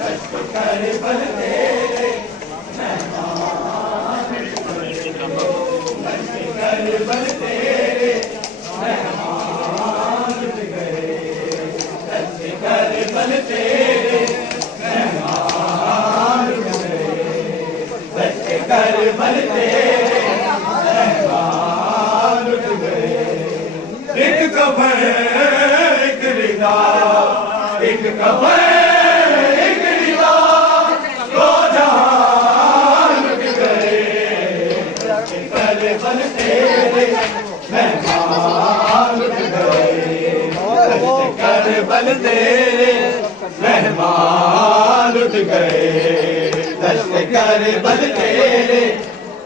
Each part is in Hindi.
कर बल तेरे मेहमान कर बल तेरे मेहमान उठ गए कर बल तेरे मेहमान उठ गए कर बल तेरे मेहमान उठ गए एक कफन एक रिदा एक कफन एक रिदा दो जहान उठ गए कर बल तेरे मेहमान उठ गए कर बल तेरे मेहमान उठ गए दस्त कर बल तेरे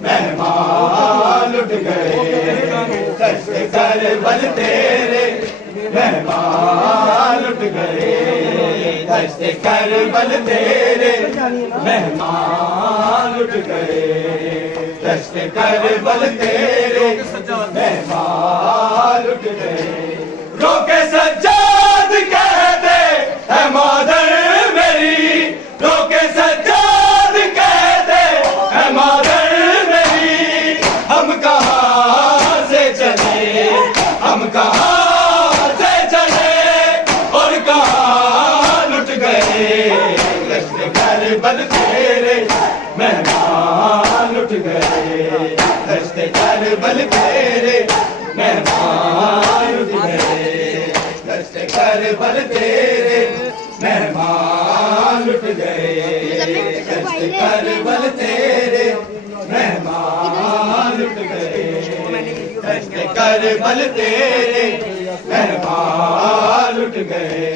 मेहमान उठ गए दस्त कर बल तेरे मेहमान उठ गए दस्त कर बल तेरे मेहमान उठ गए दस्त कर बल तेरे मेहमान उठ गए रोके सज्जाद कहते है मादर मेरी रोके सज्जाद कहते है मादर मेरी हम कहाँ से चले हम कहाँ से चले और कहाँ लुट गए दस्त कर बल तेरे मेहमान उठ गए दस्त कर बल तेरे मेहमान उठ गए दस्त कर बल तेरे मेहमान उठ गए दस्त कर बल तेरे मेहमान उठ गए दस्त कर बल तेरे मेहमान उठ गए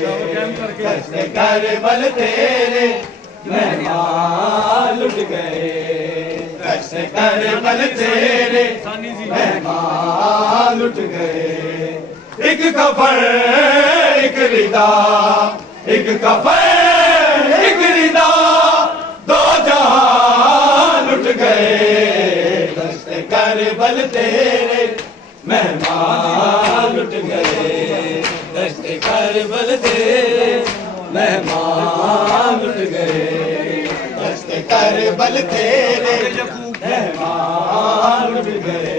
दस्त कर बल तेरे मेहमान उठ गए दस्त कर बल तेरे मेहमान उठ गए एक कफन एक रिदा एक कफन एक रिदा दो जहान उठ गए दस्त कर बल तेरे मेहमान उठ गए दस्त कर बल तेरे मेहमान उठ गए दस्त कर बल तेरे मेहमान उठ गए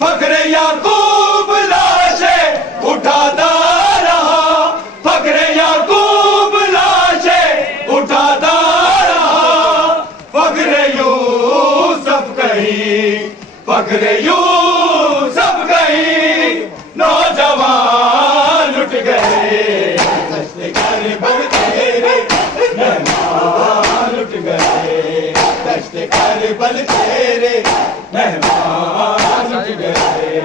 फख्र याकूब लाशे उठाता रहा फख्र याकूब लाशे उठाता रहा फख्र यूसुफ कहीं फख्र यूसुफ कहीं नौजवान उठ गए दस्त कर बल तेरे मेहमान उठ गए दस्त कर बल तेरे मेहमान उठ गए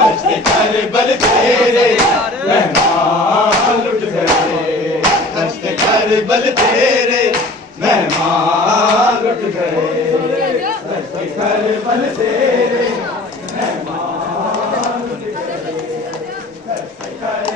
दस्त कर बल तेरे मेहमान उठ गए दस्त कर बल तेरे मेहमान उठ गए दस्त कर बल तेरे मेहमान उठ गए दस्त कर